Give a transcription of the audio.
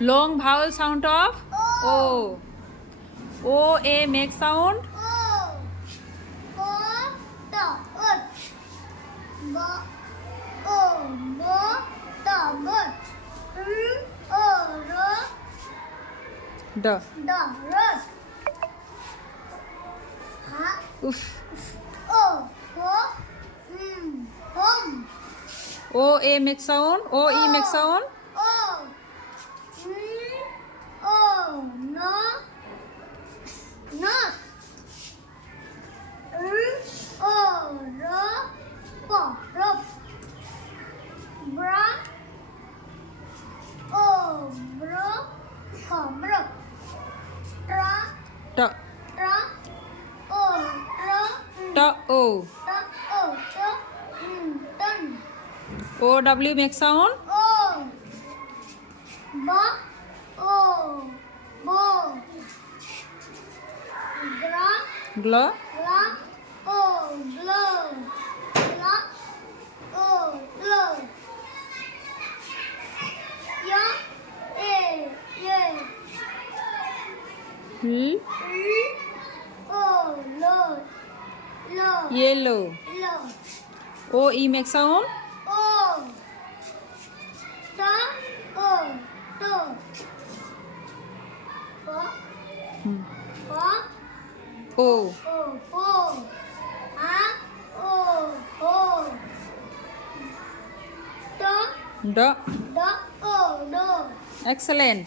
Long vowel sound of O. O A make sound. O. O. To. Ut. Bo. O. Bo. To. But. O. Ro. D. Do. Rot. Ha. Oof. O. Ho. Home. O A make sound. O E make sound. O. O. No. Nose. O. Ro. Po. Rope. Bra. O. Bro. Ko. Broke. Tra. T. Tra. O. Tro. T O. Ta. O. To. Ton. O W make sound. O. Bo. O. Bo. Gra. Gl. La. O. Glow. La. O. Glow. Ya. E. Ye. L. O. Lo. Lo. Yellow. Lo. O E make sound. O. Ta. O. To. Po. Po. O. O. Po. Ha. O. Ho. To. D. Do. O. Do. Excellent.